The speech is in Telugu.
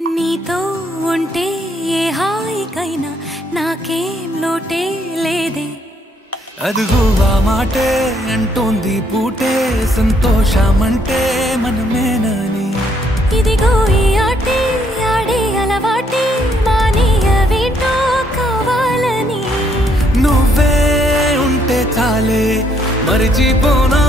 నీతో ఉంటే ఏ హాయికైనా నాకేం లోటే లేదే అదుగు ఆ మాటే అంటోంది పూటే సంతోషమంటే మనమేనని ఇదిగో ఈ ఆటే ఆడే అలవాటే మానేయవేంటో కావాలని నువ్వే ఉంటే చాలే మరిచిపోనా